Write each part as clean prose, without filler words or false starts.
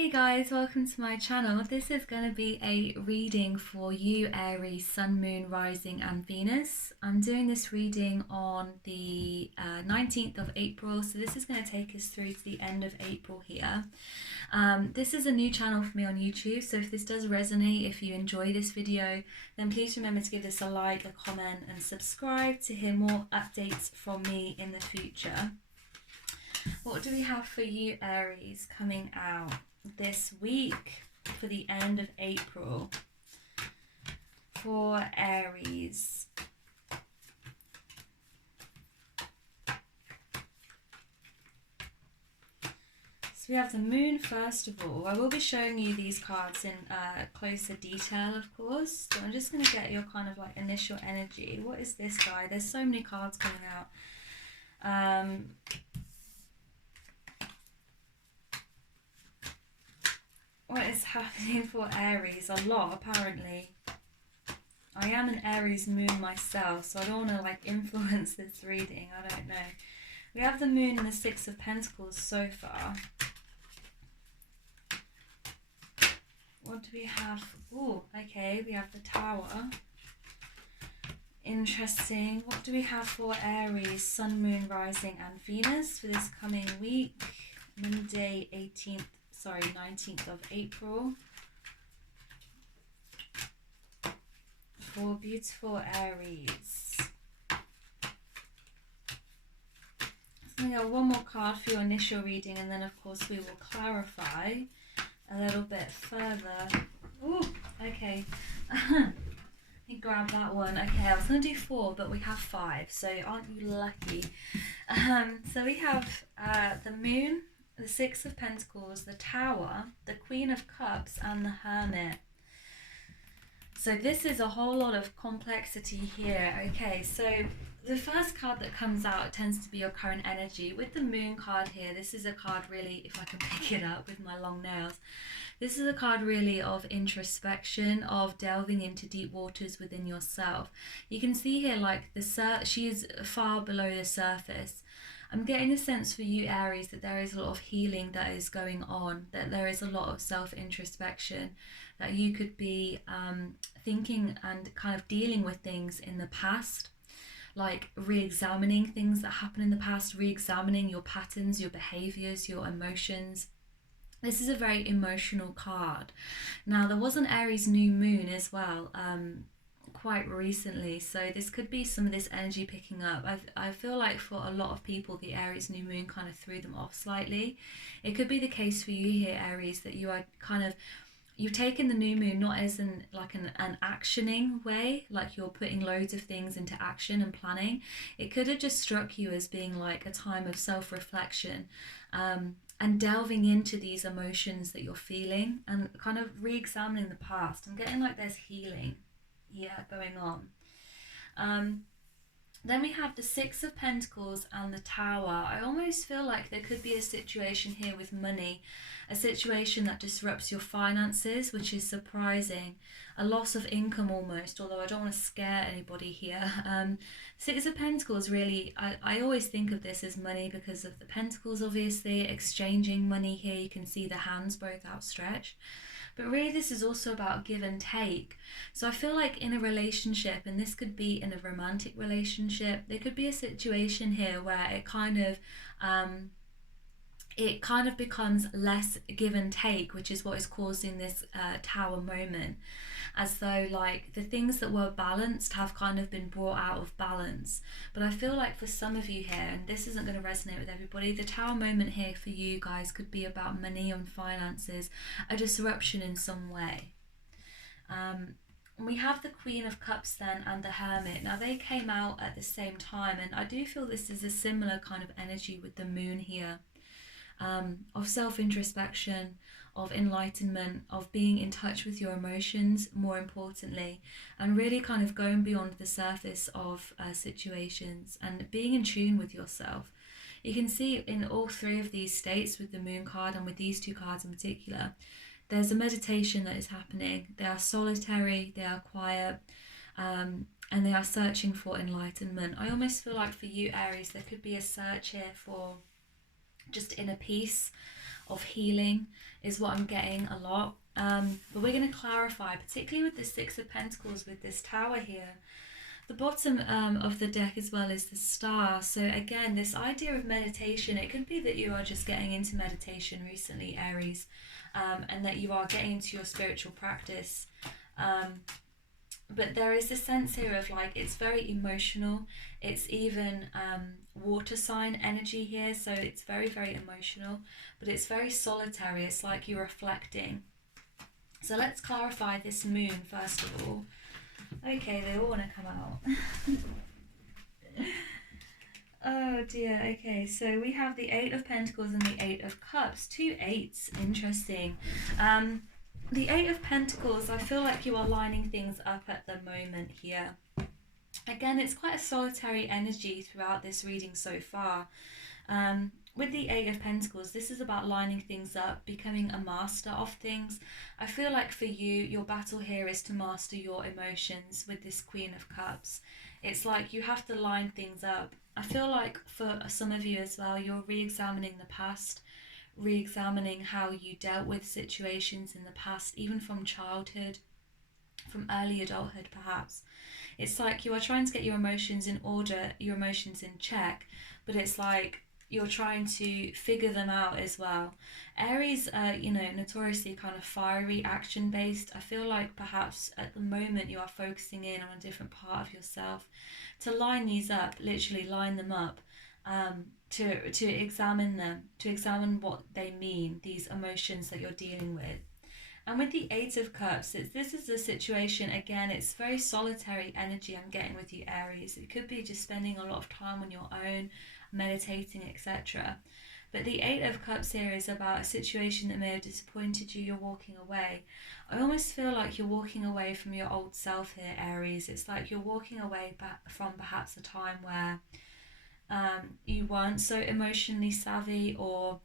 Hey guys, welcome to my channel. This is going to be a reading for you, Aries, Sun, Moon, Rising and Venus. I'm doing this reading on the 19th of April, so this is going to take us through to the end of April here. This is a new channel for me on YouTube, so if this does resonate, if you enjoy this video, then please remember to give this a like, a comment and subscribe to hear more updates from me in the future. What do we have for you, Aries, coming out this week for the end of April for Aries? So we have the moon first of all. I will be showing you these cards in closer detail, of course. So I'm just going to get your kind of like initial energy. What is this guy? There's so many cards coming out. What is happening for Aries? A lot, apparently. I am an Aries moon myself, so I don't want to like influence this reading. I don't know. We have the moon and the Six of Pentacles so far. What do we have? Oh, okay. We have the Tower. Interesting. What do we have for Aries, Sun, Moon, Rising and Venus for this coming week? Monday, 19th of April. For beautiful Aries. So we got one more card for your initial reading, and then of course we will clarify a little bit further. Ooh, okay. Let me grab that one. Okay, I was going to do 4, but we have 5, so aren't you lucky? So we have the moon, the Six of Pentacles, the Tower, the Queen of Cups and the Hermit. So this is a whole lot of complexity here. Okay, so the first card that comes out tends to be your current energy. With the moon card here, this is a card really, if I can pick it up with my long nails, this is a card really of introspection, of delving into deep waters within yourself. You can see here like she is far below the surface. I'm getting a sense for you, Aries, that there is a lot of healing that is going on, that there is a lot of self-introspection, that you could be thinking and kind of dealing with things in the past, like re-examining things that happened in the past, re-examining your patterns, your behaviors, your emotions. This is a very emotional card. Now, there was an Aries new moon as well, quite recently, so this could be some of this energy picking up. I feel like for a lot of people the Aries new moon kind of threw them off slightly. It could be the case for you here, Aries, that you are kind of, you've taken the new moon not as an actioning way, like you're putting loads of things into action and planning. It could have just struck you as being like a time of self-reflection, and delving into these emotions that you're feeling and kind of re-examining the past. I'm getting like there's healing going on. Then we have the Six of Pentacles and the Tower. I almost feel like there could be a situation here with money, a situation that disrupts your finances, which is surprising, a loss of income almost, although I don't want to scare anybody here. Six of Pentacles, really, I always think of this as money because of the pentacles, obviously, exchanging money here. You can see the hands both outstretched. But really this is also about give and take. So I feel like in a relationship, and this could be in a romantic relationship, there could be a situation here where it kind of becomes less give and take, which is what is causing this Tower moment. As though like the things that were balanced have kind of been brought out of balance. But I feel like for some of you here, and this isn't going to resonate with everybody, the Tower moment here for you guys could be about money and finances, a disruption in some way. We have the Queen of Cups then and the Hermit. Now they came out at the same time, and I do feel this is a similar kind of energy with the moon here, of self-introspection, of enlightenment, of being in touch with your emotions, more importantly, and really kind of going beyond the surface of situations and being in tune with yourself. You can see in all 3 of these states, with the moon card and with these 2 cards in particular, there's a meditation that is happening. They are solitary, they are quiet, and they are searching for enlightenment. I almost feel like for you, Aries, there could be a search here for just inner peace, of healing is what I'm getting a lot. But we're going to clarify, particularly with the Six of Pentacles, with this Tower here. The bottom of the deck as well is the Star. So again, this idea of meditation, it could be that you are just getting into meditation recently, Aries, and that you are getting into your spiritual practice. But there is a sense here of like, it's very emotional. It's even water sign energy here, so it's very, very emotional, but it's very solitary. It's like you're reflecting. So let's clarify this moon first of all. Okay, they all want to come out. Oh dear, okay, so we have the Eight of Pentacles and the Eight of Cups. Two eights, interesting. The Eight of Pentacles, I feel like you are lining things up at the moment here. Again, it's quite a solitary energy throughout this reading so far. With the Eight of Pentacles, this is about lining things up, becoming a master of things. I feel like for you, your battle here is to master your emotions with this Queen of Cups. It's like you have to line things up. I feel like for some of you as well, you're re-examining the past, re-examining how you dealt with situations in the past, even from childhood, from early adulthood perhaps. It's like you are trying to get your emotions in order, your emotions in check, but it's like you're trying to figure them out as well. Aries, notoriously kind of fiery, action-based. I feel like perhaps at the moment you are focusing in on a different part of yourself. To line these up, literally line them up, to examine them, to examine what they mean, these emotions that you're dealing with. And with the Eight of Cups, this is a situation, again, it's very solitary energy I'm getting with you, Aries. It could be just spending a lot of time on your own, meditating, etc. But the Eight of Cups here is about a situation that may have disappointed you. You're walking away. I almost feel like you're walking away from your old self here, Aries. It's like you're walking away from perhaps a time where you weren't so emotionally savvy, or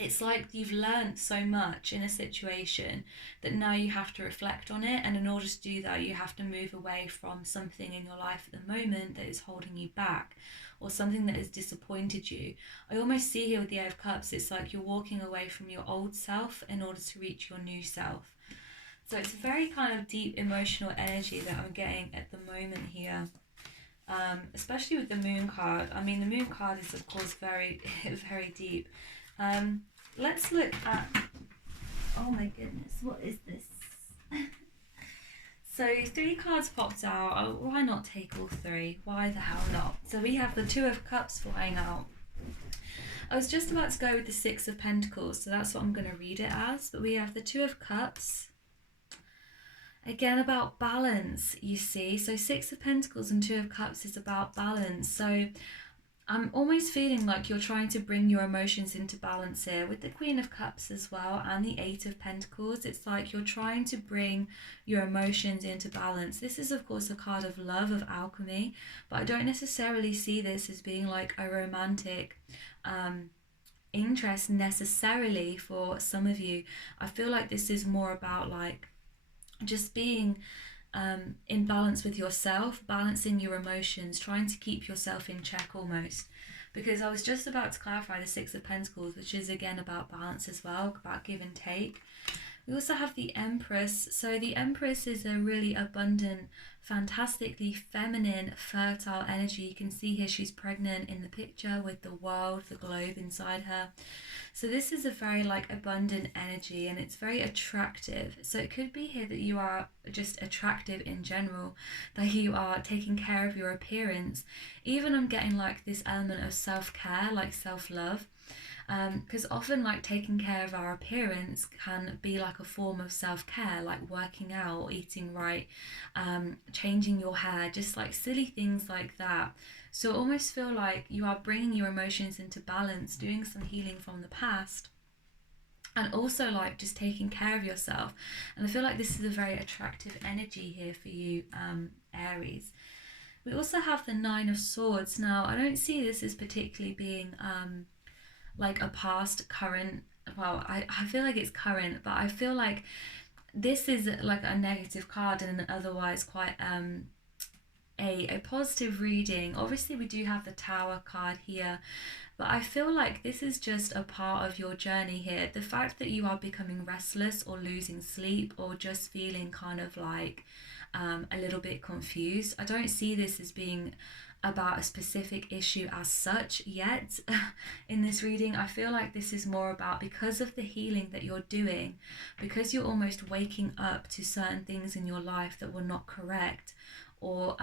it's like you've learned so much in a situation that now you have to reflect on it, and in order to do that you have to move away from something in your life at the moment that is holding you back, or something that has disappointed you. I almost see here with the Eight of Cups, it's like you're walking away from your old self in order to reach your new self. So it's a very kind of deep emotional energy that I'm getting at the moment here. Especially with the Moon card. I mean, the Moon card is of course very, very deep. Let's look at, oh my goodness, what is this? So 3 cards popped out. Oh, why not take all 3? Why the hell not? So we have the Two of Cups flying out. I was just about to go with the Six of Pentacles, so that's what I'm going to read it as. But we have the Two of Cups. Again, about balance, you see. So Six of Pentacles and Two of Cups is about balance. So I'm almost feeling like you're trying to bring your emotions into balance here with the Queen of Cups as well, and the Eight of Pentacles. It's like you're trying to bring your emotions into balance. This is of course a card of love, of alchemy, but I don't necessarily see this as being like a romantic interest necessarily for some of you. I feel like this is more about like just being in balance with yourself, balancing your emotions, trying to keep yourself in check almost. Because I was just about to clarify the Six of Pentacles, which is again about balance as well, about give and take. We also have the Empress. So the Empress is a really abundant, fantastically feminine, fertile energy. You can see here she's pregnant in the picture with the world, the globe inside her. So this is a very like abundant energy, and it's very attractive. So it could be here that you are just attractive in general, that you are taking care of your appearance. Even I'm getting like this element of self-care, like self-love. Because often like taking care of our appearance can be like a form of self-care, like working out, eating right, changing your hair, just like silly things like that. So I almost feel like you are bringing your emotions into balance, doing some healing from the past, and also like just taking care of yourself. And I feel like this is a very attractive energy here for you, Aries. We also have the Nine of Swords. Now I don't see this as particularly being like a past, current, well, I feel like it's current, but I feel like this is like a negative card and otherwise quite a positive reading. Obviously, we do have the Tower card here, but I feel like this is just a part of your journey here. The fact that you are becoming restless or losing sleep or just feeling kind of like a little bit confused. I don't see this as being about a specific issue as such yet in this reading. I feel like this is more about, because of the healing that you're doing, because you're almost waking up to certain things in your life that were not correct, or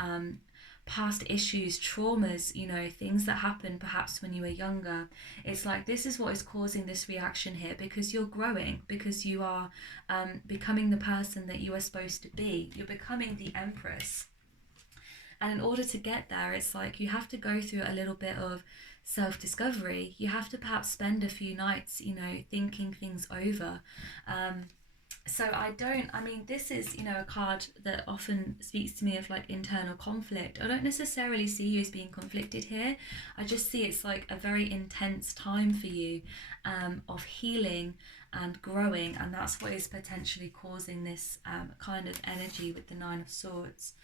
past issues, traumas, you know, things that happened perhaps when you were younger. It's like this is what is causing this reaction here, because you're growing, because you are becoming the person that you are supposed to be. You're becoming the Empress. And in order to get there, it's like you have to go through a little bit of self-discovery. You have to perhaps spend a few nights, you know, thinking things over. So this is, you know, a card that often speaks to me of like internal conflict. I don't necessarily see you as being conflicted here. I just see it's like a very intense time for you of healing and growing, and that's what is potentially causing this kind of energy with the Nine of Swords.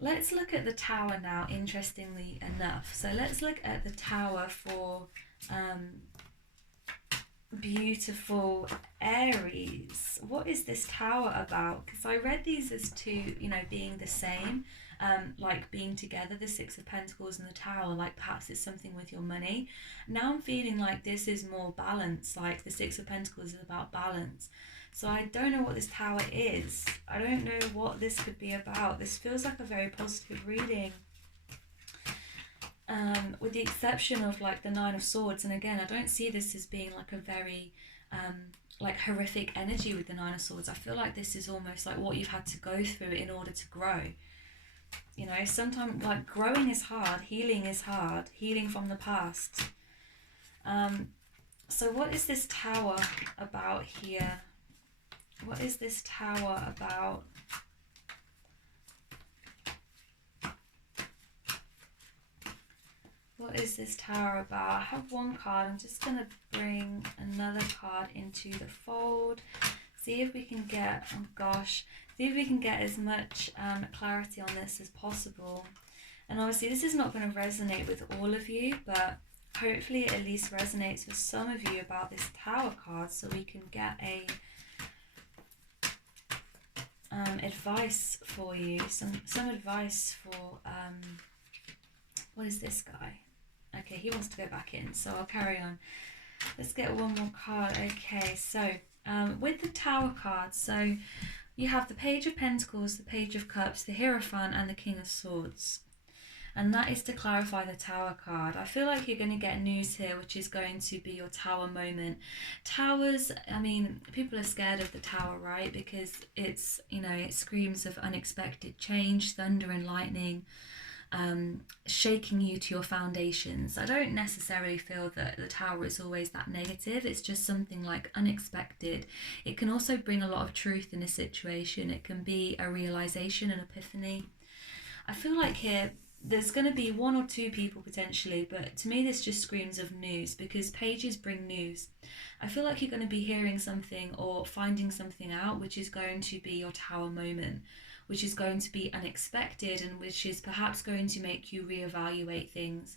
Let's look at the Tower now, interestingly enough. So let's look at the Tower for beautiful Aries. What is this Tower about? Because I read these as two, you know, being the same, like being together, the Six of Pentacles and the Tower, like perhaps it's something with your money. Now I'm feeling like this is more balance, like the Six of Pentacles is about balance. So I don't know what this Tower is. I don't know what this could be about. This feels like a very positive reading. With the exception of like the Nine of Swords, and again, I don't see this as being like a very like horrific energy with the Nine of Swords. I feel like this is almost like what you've had to go through in order to grow. You know, sometimes like growing is hard, healing is hard, healing from the past. So what is this Tower about here? What is this Tower about? What is this Tower about? I have one card. I'm just going to bring another card into the fold. See if we can get, oh gosh, see if we can get as much clarity on this as possible. And obviously this is not going to resonate with all of you, but hopefully it at least resonates with some of you about this Tower card, so we can get a advice for you, some advice for what is this guy? Okay, he wants to go back in, so I'll carry on. Let's get one more card. Okay, so with the Tower card, so you have the Page of Pentacles, the Page of Cups, the Hierophant, and the King of Swords. And that is to clarify the Tower card. I feel like you're going to get news here, which is going to be your Tower moment. Towers, I mean, people are scared of the Tower, right? Because it's, you know, it screams of unexpected change, thunder and lightning, shaking you to your foundations. I don't necessarily feel that the Tower is always that negative. It's just something like unexpected. It can also bring a lot of truth in a situation. It can be a realization, an epiphany. I feel like here there's going to be one or two people potentially, but to me this just screams of news, because pages bring news. I feel like you're going to be hearing something or finding something out which is going to be your Tower moment, which is going to be unexpected and which is perhaps going to make you reevaluate things.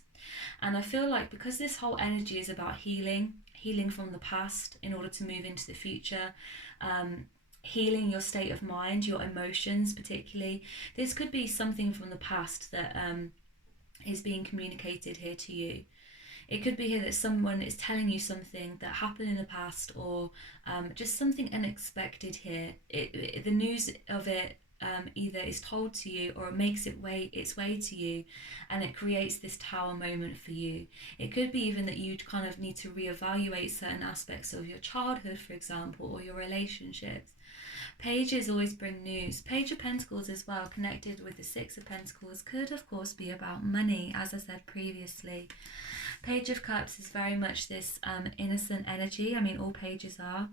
And I feel like because this whole energy is about healing from the past in order to move into the future, healing your state of mind, your emotions particularly. This could be something from the past that is being communicated here to you. It could be here that someone is telling you something that happened in the past, or just something unexpected here. The news of it either is told to you or it makes its way to you, and it creates this Tower moment for you. It could be even that you kind of need to reevaluate certain aspects of your childhood, for example, or your relationships. Pages always bring news. Page of Pentacles as well, connected with the Six of Pentacles, could of course be about money, as I said previously. Page of Cups is very much this innocent energy. I mean, all pages are.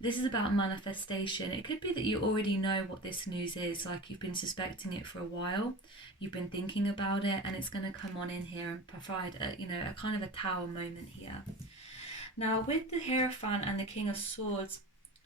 This is about manifestation. It could be that you already know what this news is, like you've been suspecting it for a while, you've been thinking about it, and it's going to come on in here and provide a kind of a Tower moment here. Now with the Hierophant and the King of Swords,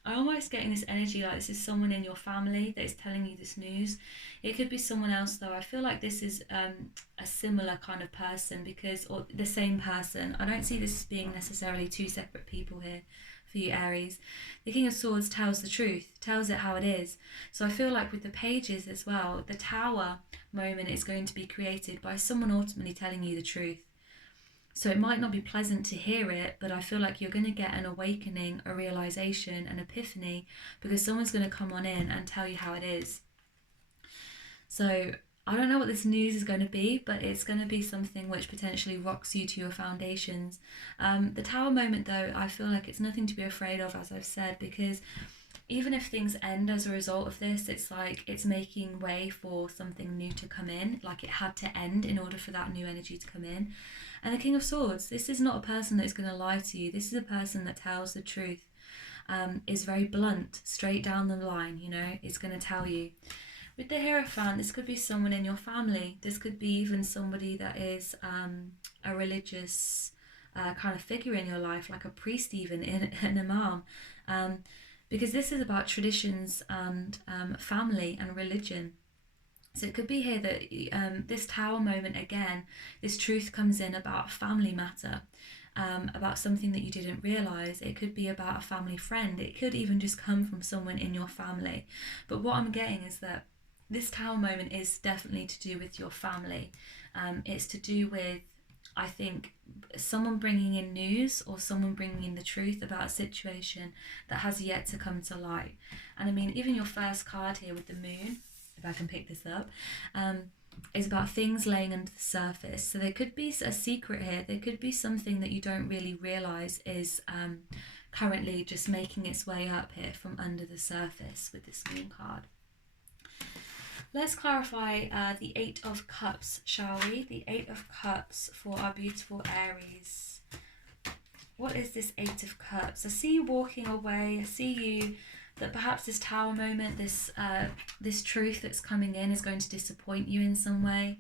I'm almost getting this energy like this is someone in your family that is telling you this news. It could be someone else though. I feel like this is a similar kind of person, because, or the same person. I don't see this as being necessarily two separate people here for you, Aries. The King of Swords tells the truth, tells it how it is. So I feel like with the pages as well, the Tower moment is going to be created by someone ultimately telling you the truth. So it might not be pleasant to hear it, but I feel like you're going to get an awakening, a realization, an epiphany, because someone's going to come on in and tell you how it is. So I don't know what this news is going to be, but it's going to be something which potentially rocks you to your foundations. The Tower moment, though, I feel like it's nothing to be afraid of, as I've said, because even if things end as a result of this, it's like it's making way for something new to come in. Like it had to end in order for that new energy to come in. And the King of Swords, this is not a person that's going to lie to you. This is a person that tells the truth, is very blunt, straight down the line, you know, it's going to tell you. With the Hierophant, this could be someone in your family. This could be even somebody that is a religious kind of figure in your life, like a priest even, an imam. Because this is about traditions and family and religion. So it could be here that this Tower moment again, this truth comes in about family matter, about something that you didn't realise. It could be about a family friend. It could even just come from someone in your family. But what I'm getting is that this Tower moment is definitely to do with your family. It's to do with, I think, someone bringing in news or someone bringing in the truth about a situation that has yet to come to light. And I mean, even your first card here with the Moon, if I can pick this up, is about things laying under the surface. So there could be a secret here. There could be something that you don't really realise is currently just making its way up here from under the surface with this Moon card. Let's clarify the Eight of Cups, shall we? The Eight of Cups for our beautiful Aries. What is this Eight of Cups? I see you walking away. I see you, that perhaps this Tower moment, this truth that's coming in is going to disappoint you in some way.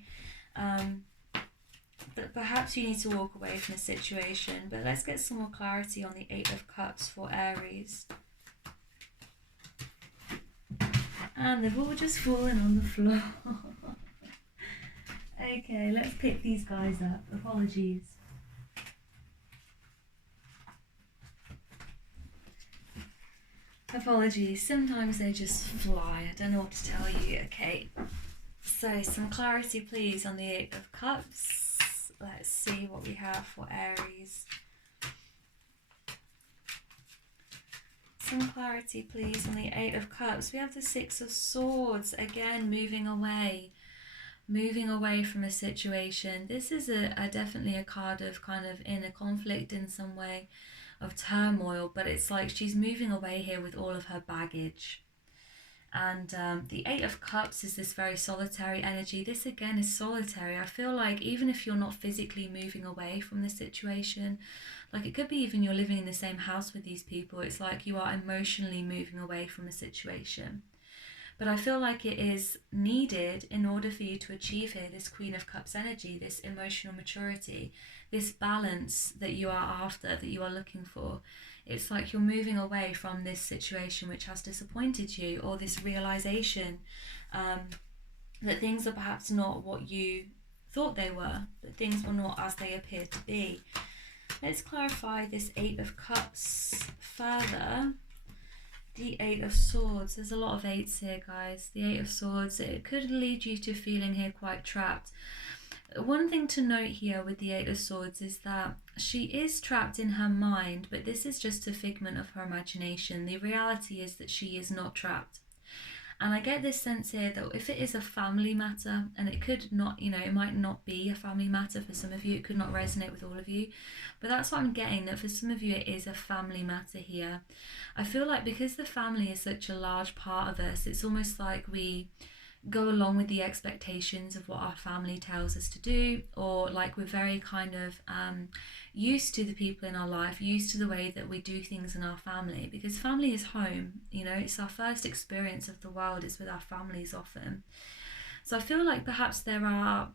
But perhaps you need to walk away from a situation. But let's get some more clarity on the Eight of Cups for Aries. And they've all just fallen on the floor. Okay, let's pick these guys up. Apologies. Apologies, sometimes they just fly. I don't know what to tell you. Okay, so some clarity please on the Eight of Cups. Let's see what we have for Aries. Some clarity please on the Eight of Cups. We have the Six of Swords, again moving away from a situation. This is definitely a card of kind of inner conflict in some way, of turmoil, but it's like she's moving away here with all of her baggage. And the Eight of Cups is this very solitary energy. This again is solitary. I feel like even if you're not physically moving away from the situation, like it could be even you're living in the same house with these people, it's like you are emotionally moving away from a situation. But I feel like it is needed in order for you to achieve here this Queen of Cups energy, this emotional maturity, this balance that you are after, that you are looking for. It's like you're moving away from this situation which has disappointed you, or this realization that things are perhaps not what you thought they were, that things were not as they appeared to be. Let's clarify this Eight of Cups further. The Eight of Swords. There's a lot of eights here, guys. The Eight of Swords. It could lead you to feeling here quite trapped. One thing to note here with the Eight of Swords is that she is trapped in her mind, but this is just a figment of her imagination. The reality is that she is not trapped. And I get this sense here that if it is a family matter, and it could not, you know, it might not be a family matter for some of you, it could not resonate with all of you, but that's what I'm getting, that for some of you it is a family matter here. I feel like because the family is such a large part of us, it's almost like we go along with the expectations of what our family tells us to do, or like we're very kind of used to the people in our life, used to the way that we do things in our family, because family is home, you know, it's our first experience of the world, it's with our families often. So I feel like perhaps there are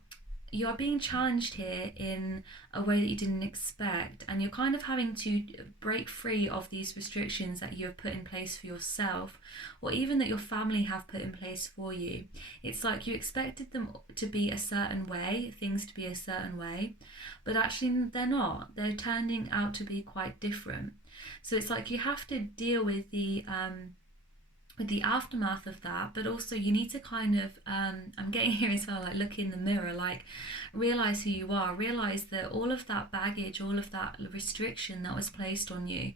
you're being challenged here in a way that you didn't expect, and you're kind of having to break free of these restrictions that you have put in place for yourself, or even that your family have put in place for you. It's like you expected them to be a certain way, things to be a certain way, but actually they're not. They're turning out to be quite different. So it's like you have to deal with the aftermath of that, but also you need to kind of I'm getting here as well, like look in the mirror, like realize who you are, realize that all of that baggage, all of that restriction that was placed on you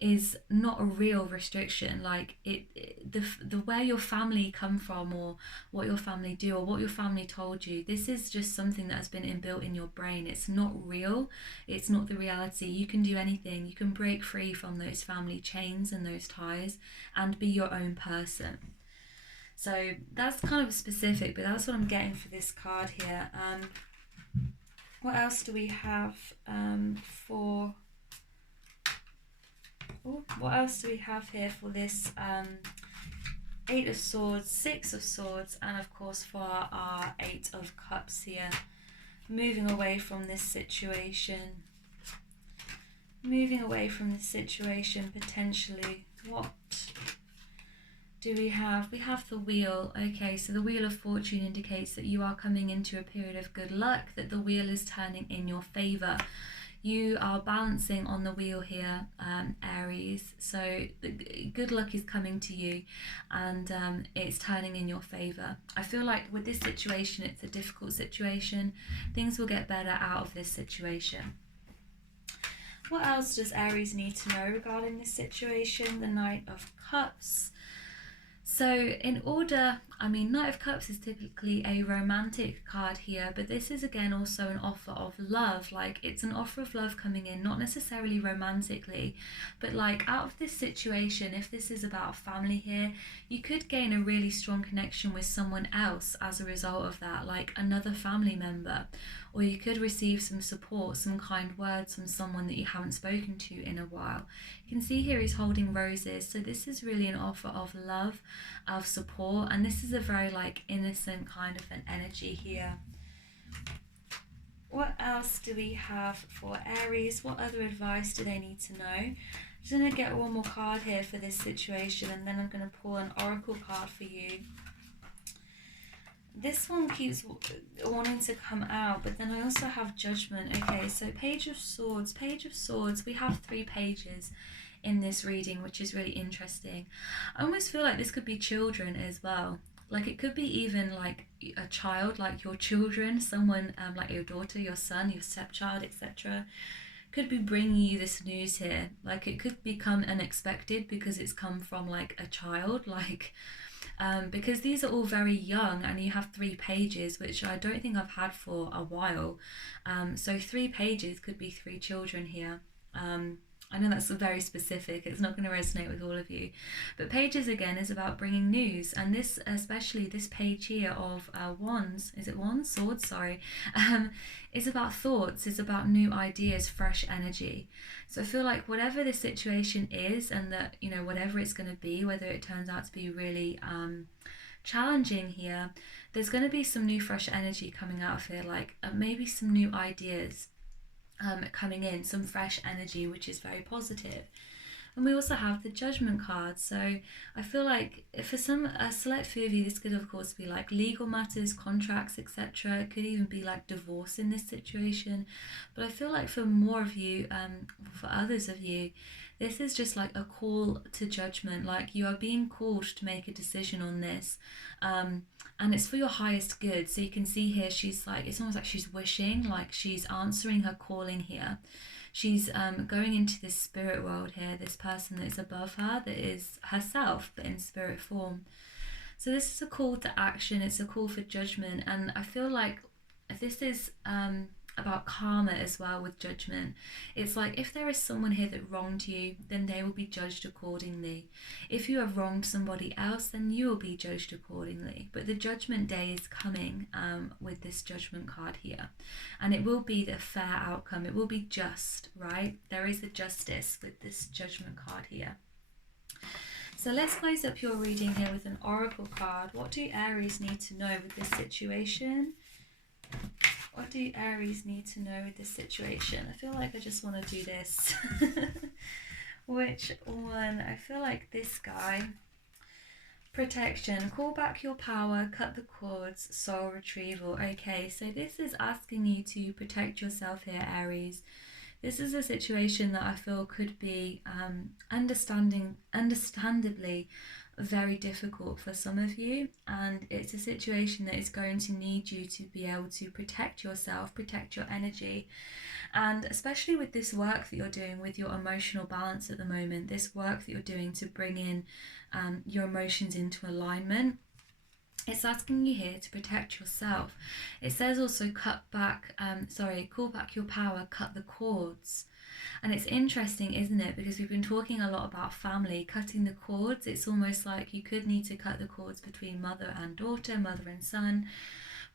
is not a real restriction. Like the where your family come from, or what your family do, or what your family told you, this is just something that has been inbuilt in your brain. It's not real, it's not the reality. You can do anything, you can break free from those family chains and those ties and be your own person. So that's kind of specific, but that's what I'm getting for this card here. What else do we have for what else do we have here for this Eight of Swords, Six of Swords, and of course for our Eight of Cups here? Moving away from this situation. Moving away from this situation, potentially. What do we have? We have the Wheel. Okay, so the Wheel of Fortune indicates that you are coming into a period of good luck, that the wheel is turning in your favour. You are balancing on the wheel here, Aries, so the good luck is coming to you, and it's turning in your favour. I feel like with this situation, it's a difficult situation. Things will get better out of this situation. What else does Aries need to know regarding this situation? The Knight of Cups. So in order, I mean, Knight of Cups is typically a romantic card here, but this is again also an offer of love. Like, it's an offer of love coming in, not necessarily romantically, but like out of this situation, if this is about family here, you could gain a really strong connection with someone else as a result of that, like another family member, or you could receive some support, some kind words from someone that you haven't spoken to in a while. You can see here he's holding roses, so this is really an offer of love, of support, and this is a very like innocent kind of an energy here. What else do we have for Aries? What other advice do they need to know? I'm just going to get one more card here for this situation, and then I'm going to pull an oracle card for you. This one keeps wanting to come out, but then I also have Judgment. Okay, so Page of Swords. Page of Swords, we have 3 pages in this reading, which is really interesting. I almost feel like this could be children as well. Like, it could be even like a child, like your children, someone like your daughter, your son, your stepchild, etc. could be bringing you this news here. Like, it could become unexpected because it's come from like a child, like because these are all very young, and you have 3 pages, which I don't think I've had for a while. So 3 pages could be 3 children here. I know that's very specific, it's not going to resonate with all of you, but pages again is about bringing news, and this, especially this page here of wands, is it wands? Swords, sorry, is about thoughts, it's about new ideas, fresh energy. So I feel like whatever this situation is, and that, you know, whatever it's going to be, whether it turns out to be really challenging here, there's going to be some new fresh energy coming out of here, like maybe some new ideas coming in, some fresh energy, which is very positive. And we also have the Judgment card. So I feel like for a select few of you, this could of course be like legal matters, contracts, etc. It could even be like divorce in this situation. But I feel like for more of you, for others of you, this is just like a call to judgment. Like, you are being called to make a decision on this. And it's for your highest good. So you can see here, she's like, it's almost like she's wishing, like she's answering her calling here. She's going into this spirit world here, this person that is above her, that is herself, but in spirit form. So this is a call to action, it's a call for judgment, and I feel like this is about karma as well with Judgment. It's like, if there is someone here that wronged you, then they will be judged accordingly. If you have wronged somebody else, then you will be judged accordingly. But the Judgment Day is coming with this Judgment card here, and it will be the fair outcome. It will be just, right? There is a justice with this Judgment card here. So let's close up your reading here with an oracle card. What do Aries need to know with this situation? What do Aries need to know with this situation? I feel like I just want to do this. Which one? I feel like this guy. Protection, call back your power, cut the cords, soul retrieval. Okay, so this is asking you to protect yourself here, Aries. This is a situation that I feel could be understandably very difficult for some of you, and it's a situation that is going to need you to be able to protect yourself, protect your energy. And especially with this work that you're doing with your emotional balance at the moment, this work that you're doing to bring in your emotions into alignment, it's asking you here to protect yourself. It says also call back your power, cut the cords. And it's interesting, isn't it? Because we've been talking a lot about family, cutting the cords. It's almost like you could need to cut the cords between mother and daughter, mother and son,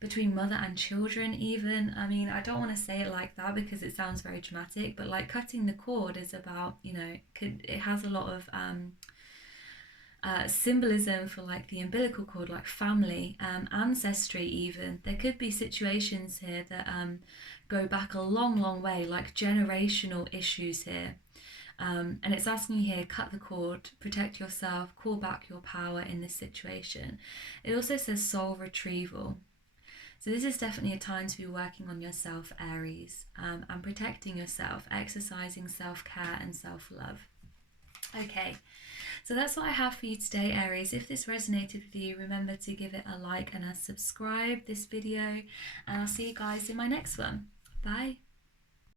between mother and children even. I mean, I don't want to say it like that because it sounds very dramatic, but like cutting the cord is about, it has a lot of symbolism for like the umbilical cord, like family, ancestry even. There could be situations here that go back a long way, like generational issues here. And it's asking you here, cut the cord, protect yourself, call back your power in this situation. It also says soul retrieval. So this is definitely a time to be working on yourself, Aries, and protecting yourself, exercising self-care and self-love. Okay, so that's what I have for you today, Aries. If this resonated with you, remember to give it a like and a subscribe this video, and I'll see you guys in my next one. Bye.